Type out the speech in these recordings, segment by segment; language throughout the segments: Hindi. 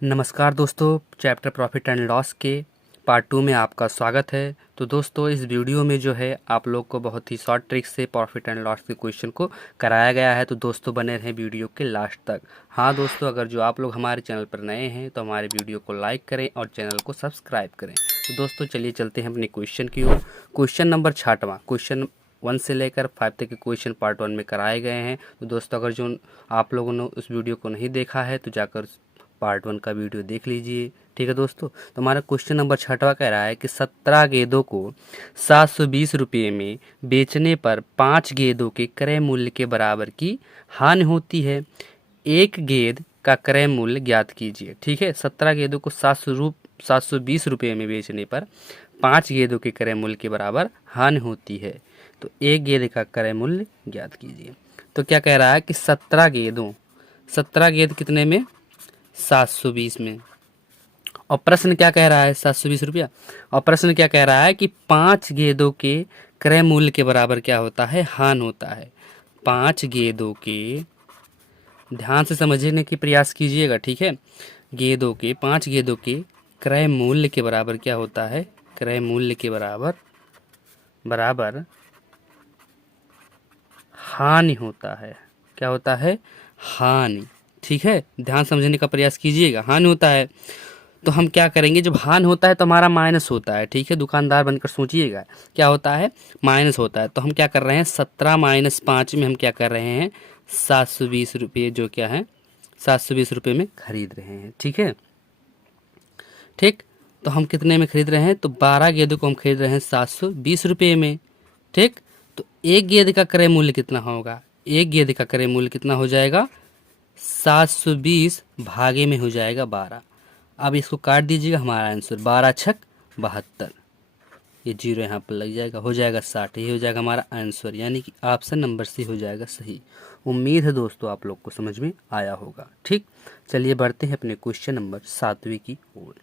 नमस्कार दोस्तों, चैप्टर प्रॉफिट एंड लॉस के पार्ट 2 में आपका स्वागत है। तो दोस्तों, इस वीडियो में जो है आप लोग को बहुत ही शॉर्ट ट्रिक से प्रॉफिट एंड लॉस के क्वेश्चन को कराया गया है। तो दोस्तों बने रहें वीडियो के लास्ट तक। हाँ दोस्तों, अगर जो आप लोग हमारे चैनल पर नए हैं तो हमारे वीडियो को लाइक करें और चैनल को सब्सक्राइब करें। तो दोस्तों चलिए चलते हैं अपने क्वेश्चन की ओर। क्वेश्चन नंबर 6वां, क्वेश्चन 1 से लेकर 5 तक के क्वेश्चन पार्ट 1 में कराए गए हैं। तो दोस्तों अगर जो आप लोगों ने उस वीडियो को नहीं देखा है तो जाकर पार्ट 1 का वीडियो देख लीजिए। ठीक है दोस्तों, तो हमारा क्वेश्चन नंबर 6वां कह रहा है कि 17 गेंदों को 720 रुपये में बेचने पर 5 गेंदों के क्रय मूल्य के बराबर की हानि होती है। एक गेंद का क्रय मूल्य ज्ञात कीजिए। ठीक है, 17 गेंदों को 720 रुपये में बेचने पर 5 गेंदों के क्रय मूल्य के बराबर हानि होती है। तो एक गेंद का क्रय मूल्य ज्ञात कीजिए। तो क्या कह रहा है कि 17 गेंद कितने में, 720 में। और प्रश्न क्या कह रहा है, 720 रुपया। और प्रश्न क्या कह रहा है कि 5 गेंदों के क्रय मूल्य के बराबर क्या होता है, हानि होता है। 5 गेंदों के, ध्यान से समझने की प्रयास कीजिएगा। ठीक है, 5 गेंदों के क्रय मूल्य के बराबर क्या होता है, क्रय मूल्य के बराबर हानि होता है। क्या होता है, हानि। ठीक है, ध्यान समझने का प्रयास कीजिएगा। हानि होता है तो हम क्या करेंगे, जब हानि होता है तो हमारा माइनस होता है। ठीक है, दुकानदार बनकर सोचिएगा, क्या होता है, माइनस होता है। तो हम क्या कर रहे हैं, 17 माइनस 5 में हम क्या कर रहे हैं, 720 रुपये जो क्या है, 720 रुपये में खरीद रहे हैं। ठीक है, ठीक। तो हम कितने में खरीद रहे हैं, तो 12 गेंदों को हम खरीद रहे हैं 720 रुपये में। ठीक, तो एक गेंद का क्रय मूल्य कितना होगा, एक गेंद का क्रय मूल्य कितना हो जाएगा, 720 भागे में हो जाएगा 12। अब इसको काट दीजिएगा, हमारा आंसर 12 छक 72, ये जीरो यहाँ पर लग जाएगा, हो जाएगा 60। ये हो जाएगा हमारा आंसर, यानी कि ऑप्शन नंबर सी हो जाएगा सही। उम्मीद है दोस्तों आप लोग को समझ में आया होगा। ठीक, चलिए बढ़ते हैं अपने क्वेश्चन नंबर 7वें की ओर।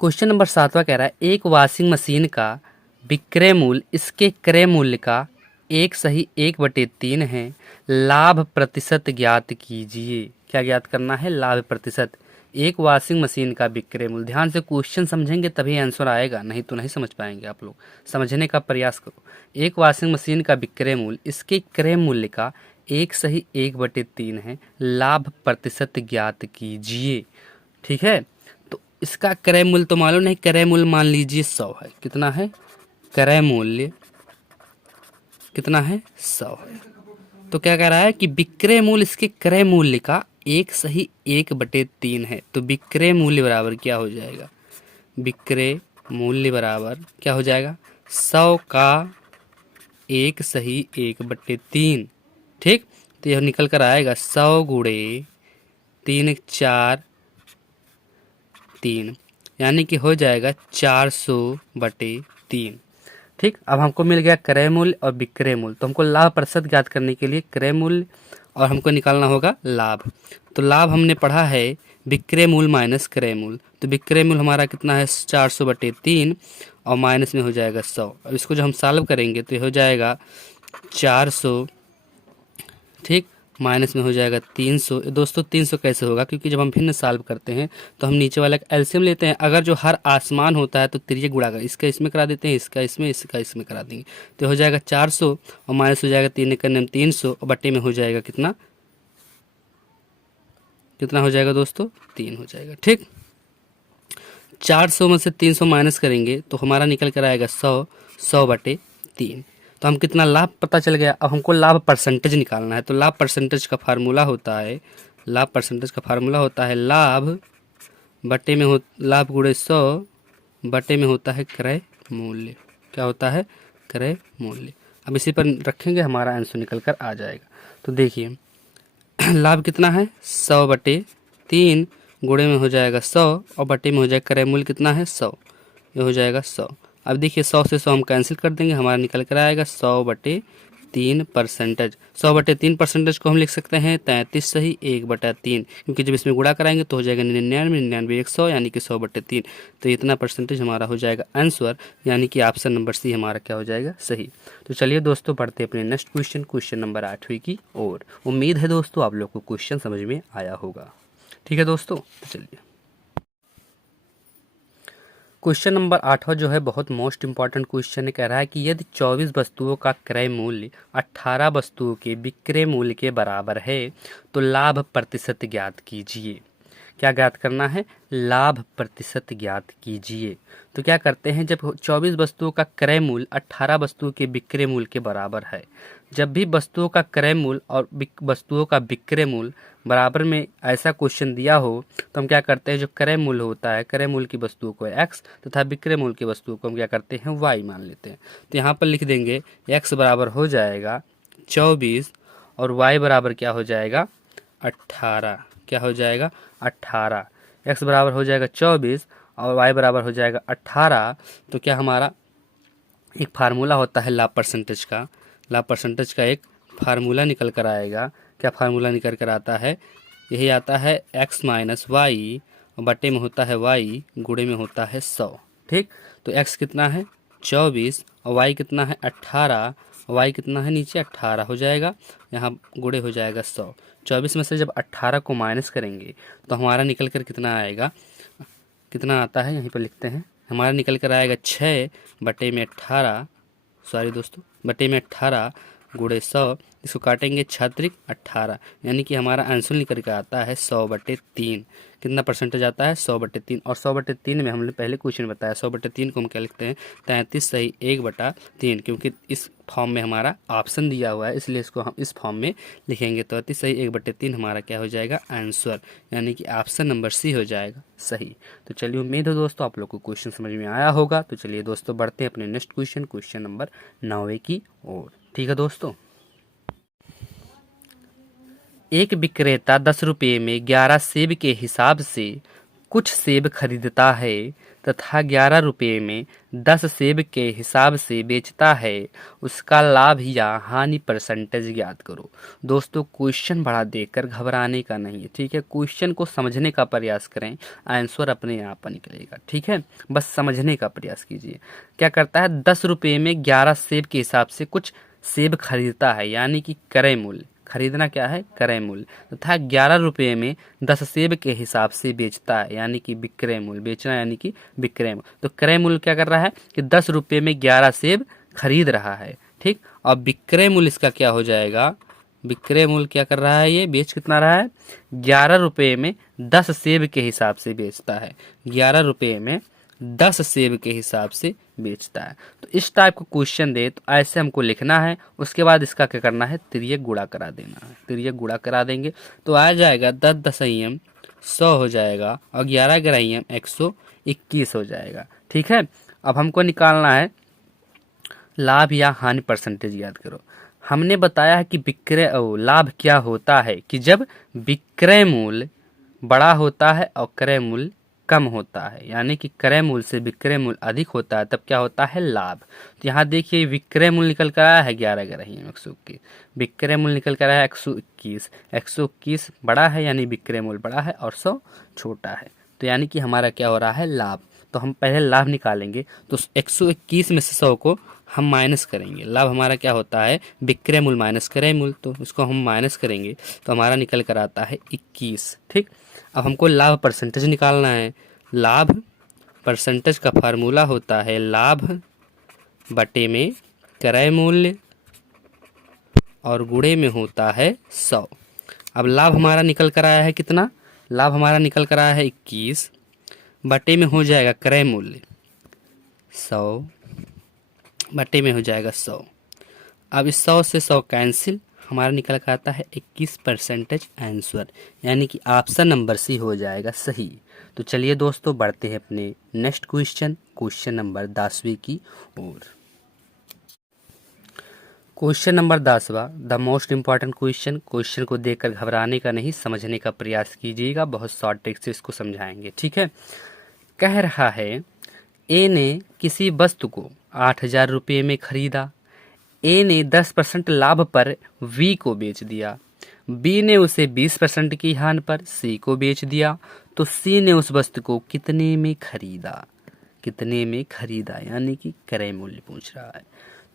क्वेश्चन नंबर 7वां कह रहा है, एक वॉशिंग मशीन का विक्रय मूल्य इसके क्रय मूल्य का 1/3 है। लाभ प्रतिशत ज्ञात कीजिए। क्या ज्ञात करना है, लाभ प्रतिशत। एक वॉशिंग मशीन का विक्रय मूल्य, ध्यान से क्वेश्चन समझेंगे तभी आंसर आएगा, नहीं तो नहीं समझ पाएंगे आप लोग। समझने का प्रयास करो। एक वॉशिंग मशीन का विक्रय मूल्य इसके क्रय मूल्य का 1/3 है। लाभ प्रतिशत ज्ञात कीजिए। ठीक है, तो इसका क्रय मूल्य तो मालूम नहीं, क्रय मूल्य मान लीजिए 100 है। कितना है, क्रय मूल्य कितना है, 100 है। तो क्या कह रहा है कि विक्रय मूल्य इसके क्रय मूल्य का 1/3 है। तो विक्रय मूल्य बराबर क्या हो जाएगा, विक्रय मूल्य बराबर क्या हो जाएगा, 100 का 1/3। ठीक, तो यह निकल कर आएगा 100 गुणे 3 4 3, यानी कि हो जाएगा 400/3। ठीक, अब हमको मिल गया क्रय मूल्य और विक्रय मूल्य। तो हमको लाभ प्रतिशत ज्ञात करने के लिए क्रय मूल्य और हमको निकालना होगा लाभ। तो लाभ हमने पढ़ा है विक्रय मूल्य माइनस क्रय मूल्य। तो विक्रय मूल्य हमारा कितना है, 400/3 और माइनस में हो जाएगा 100। अब इसको जब हम सॉल्व करेंगे तो ये हो जाएगा 400, ठीक, माइनस में हो जाएगा 300। दोस्तों 300 कैसे होगा, क्योंकि जब हम भिन्न सॉल्व करते हैं तो हम नीचे वाला का एलसीएम लेते हैं। अगर जो हर आसमान होता है तो तिर्यक गुणा कर, इसका इसमें करा देते हैं, इसका इसमें करा देंगे। तो हो जाएगा 400 और माइनस हो जाएगा 3 करने में 300 और बट्टे में हो जाएगा कितना, कितना हो जाएगा दोस्तों, 3 हो जाएगा। ठीक, 400 में से 300 माइनस करेंगे तो हमारा निकल कर आएगा 100/3। तो हम कितना लाभ पता चल गया। अब हमको लाभ परसेंटेज निकालना है। तो लाभ परसेंटेज का फार्मूला होता है, लाभ परसेंटेज का फार्मूला होता है लाभ बटे में लाभ गुणे 100 बटे में होता है क्रय मूल्य। क्या होता है, क्रय मूल्य। अब इसी पर रखेंगे, हमारा आंसर निकल कर आ जाएगा। तो देखिए लाभ कितना है, 100/3 गुणे में हो जाएगा 100 और बटे में हो जाएगा क्रय मूल्य कितना है, 100। ये हो जाएगा 100। अब देखिए 100 से 100 हम कैंसिल कर देंगे, हमारा निकल कर आएगा 100/3। 3%। 100/3% को हम लिख सकते हैं 33 सही 1/3, क्योंकि जब इसमें गुणा कराएंगे तो हो जाएगा 99, 99 100 यानी कि 100/3। तो इतना परसेंटेज हमारा हो जाएगा आंसर, यानी कि ऑप्शन नंबर सी हमारा क्या हो जाएगा सही। तो चलिए दोस्तों बढ़ते हैं अपने नेक्स्ट क्वेश्चन नंबर 8वीं की ओर। उम्मीद है दोस्तों आप लोग को क्वेश्चन समझ में आया होगा। ठीक है दोस्तों, तो चलिए क्वेश्चन नंबर 8वां जो है बहुत मोस्ट इंपॉर्टेंट क्वेश्चन है। कह रहा है कि यदि 24 वस्तुओं का क्रय मूल्य 18 वस्तुओं के विक्रय मूल्य के बराबर है तो लाभ प्रतिशत ज्ञात कीजिए। क्या ज्ञात करना है? लाभ प्रतिशत ज्ञात कीजिए। तो क्या करते हैं, जब 24 वस्तुओं का क्रय मूल्य 18 वस्तुओं के विक्रय मूल्य के बराबर है, जब भी वस्तुओं का क्रय मूल्य और वस्तुओं का विक्रय मूल्य बराबर में ऐसा क्वेश्चन दिया हो तो हम क्या करते हैं, जो क्रय मूल्य होता है, क्रय मूल्य की वस्तुओं को x तथा विक्रय मूल्य की वस्तुओं को हम क्या करते हैं y मान लेते हैं। तो यहाँ पर लिख देंगे x बराबर हो जाएगा 24 और y बराबर क्या हो जाएगा 18। क्या हो जाएगा 18। x बराबर हो जाएगा 24 और y बराबर हो जाएगा 18। तो क्या हमारा एक फार्मूला होता है लाभ परसेंटेज का, लाभ परसेंटेज का एक फार्मूला निकल कर आएगा। क्या फार्मूला निकल कर आता है? यही आता है x माइनस वाई, बटे में होता है y, गुणे में होता है 100। ठीक, तो x कितना है 24 और y कितना है 18, y कितना है नीचे 18 हो जाएगा, यहाँ गुणे हो जाएगा 100। 24 में से जब 18 को माइनस करेंगे तो हमारा निकल कर कितना आएगा, कितना आता है यहीं पर लिखते हैं, हमारा निकल कर आएगा 6/18, सॉरी दोस्तों बटे में 18 गुणे 100, इसको काटेंगे 6 18, यानी कि हमारा आंसर निकल कर आता है 100/3। कितना परसेंटेज आता है 100/3। और 100/3 में हमने पहले क्वेश्चन बताया 100/3 को हम क्या लिखते हैं 33 सही 1/3, क्योंकि इस फॉर्म में हमारा ऑप्शन दिया हुआ है इसलिए इसको हम इस फॉर्म में लिखेंगे। 33 सही 1/3 हमारा क्या हो जाएगा आंसर, यानी कि ऑप्शन नंबर सी हो जाएगा सही। तो चलिए उम्मीद है दोस्तों आप लोग को क्वेश्चन समझ में आया होगा। तो चलिए दोस्तों बढ़ते हैं अपने नेक्स्ट क्वेश्चन नंबर 9 की ओर। ठीक है दोस्तों, एक विक्रेता 10 रुपये में 11 सेब के हिसाब से कुछ सेब खरीदता है तथा 11 रुपये में 10 सेब के हिसाब से बेचता है, उसका लाभ या हानि परसेंटेज ज्ञात करो। दोस्तों क्वेश्चन बड़ा देखकर घबराने का नहीं है, ठीक है, क्वेश्चन को समझने का प्रयास करें, आंसर अपने आप निकलेगा। ठीक है, बस समझने का प्रयास कीजिए। क्या करता है 10 रुपये में 11 सेब के हिसाब से कुछ सेब खरीदता है, यानी कि क्रय मूल्य, खरीदना क्या है क्रय मूल्य, तथा 11 रुपये में 10 सेब के हिसाब से बेचता है, यानी कि विक्रय मूल्य, बेचना यानी कि विक्रय मूल्य। तो क्रय मूल्य क्या कर रहा है कि 10 रुपये में 11 सेब खरीद रहा है। ठीक, और विक्रय मूल्य इसका क्या हो जाएगा, विक्रय मूल्य क्या कर रहा है, ये बेच कितना रहा है 11 रुपये में 10 सेब के हिसाब से बेचता है, 11 रुपये में 10 सेब के हिसाब से बेचता है। तो इस टाइप का क्वेश्चन दे तो ऐसे हमको लिखना है, उसके बाद इसका क्या करना है तिर्यक गुणा करा देना है, तिर्यक गुणा करा देंगे तो आ जाएगा 10 दशमलव 100 हो जाएगा और 11 ग्राम 121 हो जाएगा। ठीक है, अब हमको निकालना है लाभ या हानि परसेंटेज, याद करो हमने बताया है कि विक्रय लाभ क्या होता है कि जब विक्रय मूल्य बड़ा होता है और क्रय मूल्य कम होता है, यानी कि क्रय मूल्य से विक्रय मूल्य अधिक होता है तब क्या होता है लाभ। तो यहाँ देखिए विक्रय मूल्य निकल कर आया है 11 ग्राम 121, विक्रय मूल्य निकल कर आया है 121, 121 बड़ा है यानी विक्रय मूल्य बड़ा है और 100 छोटा है, तो यानी कि हमारा क्या हो रहा है लाभ। तो हम पहले लाभ निकालेंगे तो 121 में से 100 को हम माइनस करेंगे, लाभ हमारा क्या होता है विक्रय मूल्य माइनस क्रय मूल्य, तो इसको हम माइनस करेंगे तो हमारा निकल कर आता है 21। ठीक, अब हमको लाभ परसेंटेज निकालना है। लाभ परसेंटेज का फार्मूला होता है लाभ बटे में क्रय मूल्य और गुणे में होता है 100। अब लाभ हमारा निकल कर आया है कितना, लाभ हमारा निकल कर आया है 21, बटे में हो जाएगा क्रय मूल्य 100, बटे में हो जाएगा 100। अब इस 100 से 100 कैंसिल, हमारा निकल कर आता है 21% आंसर, यानी कि ऑप्शन नंबर सी हो जाएगा सही। तो चलिए दोस्तों बढ़ते हैं अपने नेक्स्ट क्वेश्चन नंबर 10वीं की ओर। क्वेश्चन नंबर 10वां द मोस्ट इम्पॉर्टेंट क्वेश्चन को देखकर घबराने का नहीं, समझने का प्रयास कीजिएगा, बहुत शॉर्ट ट्रिक से इसको समझाएंगे। ठीक है, कह रहा है ए ने किसी वस्तु को 8,000 रुपये में खरीदा, ए ने 10% लाभ पर बी को बेच दिया, बी ने उसे 20% की हानि पर सी को बेच दिया, तो सी ने उस वस्तु को कितने में खरीदा, कितने में खरीदा, यानी कि क्रय मूल्य पूछ रहा है।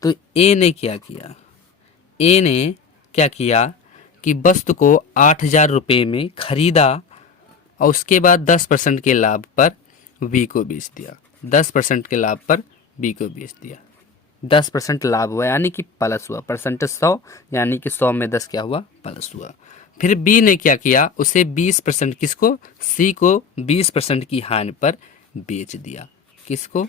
तो ए ने क्या किया, ए ने क्या किया कि वस्तु को 8,000 रुपये में खरीदा और उसके बाद 10% के लाभ पर बी को बेच दिया, 10% के लाभ पर बी को बेच दिया। 10% लाभ हुआ यानी कि प्लस हुआ, परसेंटेज 100 यानी कि 100 में 10 क्या हुआ, प्लस हुआ। फिर बी ने क्या किया, उसे 20%, किसको, सी को 20% की हानि पर बेच दिया, किसको,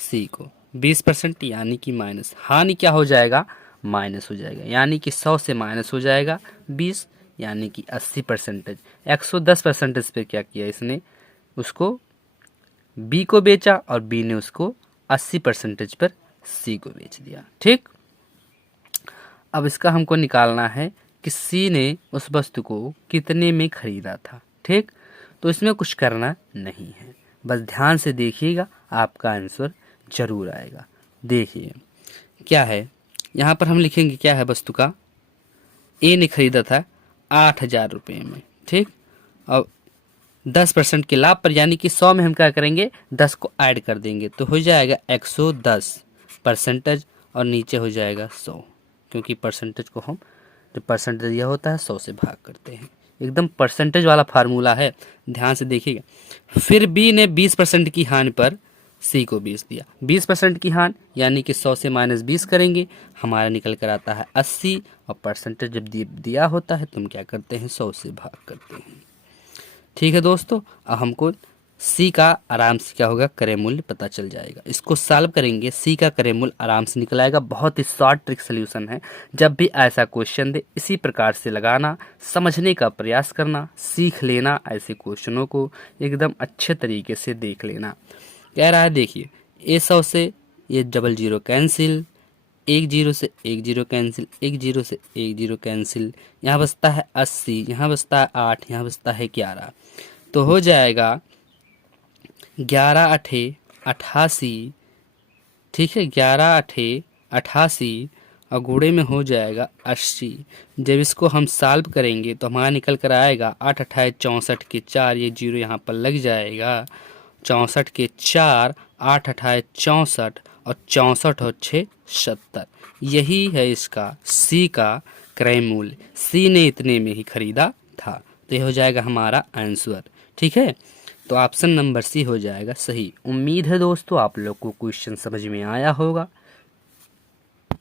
सी को 20%, यानी कि माइनस, हानि क्या हो जाएगा, माइनस हो जाएगा, यानी कि 100 से माइनस हो जाएगा 20, यानी कि 80%। 110% पे क्या किया इसने, उसको बी को बेचा और बी ने उसको 80% पर सी को बेच दिया। ठीक, अब इसका हमको निकालना है कि सी ने उस वस्तु को कितने में खरीदा था। ठीक, तो इसमें कुछ करना नहीं है, बस ध्यान से देखिएगा, आपका आंसर जरूर आएगा। देखिए क्या है, यहाँ पर हम लिखेंगे क्या है, वस्तु का ए ने खरीदा था 8,000 रुपये में। ठीक, अब 10% के लाभ पर, यानी कि 100 में हम क्या करेंगे, 10 को ऐड कर देंगे तो हो जाएगा 110% और नीचे हो जाएगा 100, क्योंकि परसेंटेज को हम, जो परसेंटेज यह होता है 100 से भाग करते हैं, एकदम परसेंटेज वाला फार्मूला है, ध्यान से देखिएगा। फिर बी ने 20% की हानि पर सी को बेच दिया, 20% की हानि यानी कि 100 से माइनस 20 करेंगे, हमारा निकल कर आता है 80, और परसेंटेज जब दिया होता है तो हम क्या करते हैं, 100 से भाग करते हैं। ठीक है दोस्तों, अब हमको सी का आराम से क्या होगा, क्रय मूल्य पता चल जाएगा। इसको सॉल्व करेंगे, सी का क्रय मूल्य आराम से निकल आएगा। बहुत ही शॉर्ट ट्रिक सोल्यूशन है, जब भी ऐसा क्वेश्चन दे इसी प्रकार से लगाना, समझने का प्रयास करना, सीख लेना, ऐसे क्वेश्चनों को एकदम अच्छे तरीके से देख लेना। कह रहा है देखिए, ए 100 से ये 00 कैंसिल, 10 से 10 कैंसिल, 10 से 10 कैंसिल, यहाँ बचता है 80, यहाँ बचता है 8, यहाँ बचता है 11, तो हो जाएगा 11 अठे 88। ठीक है, 11 अठे 88 और गुणे में हो जाएगा 80। जब इसको हम सॉल्व करेंगे तो हमारा निकल कर आएगा 8 अठाए 64 के 4, ये जीरो यहाँ पर लग जाएगा, 64 के 4, 8 अठाए 64 और 64 और 6 70। यही है इसका सी का क्रय मूल्य, सी ने इतने में ही खरीदा था, तो यह हो जाएगा हमारा आंसर। ठीक है, तो ऑप्शन नंबर सी हो जाएगा सही। उम्मीद है दोस्तों आप लोग को क्वेश्चन समझ में आया होगा।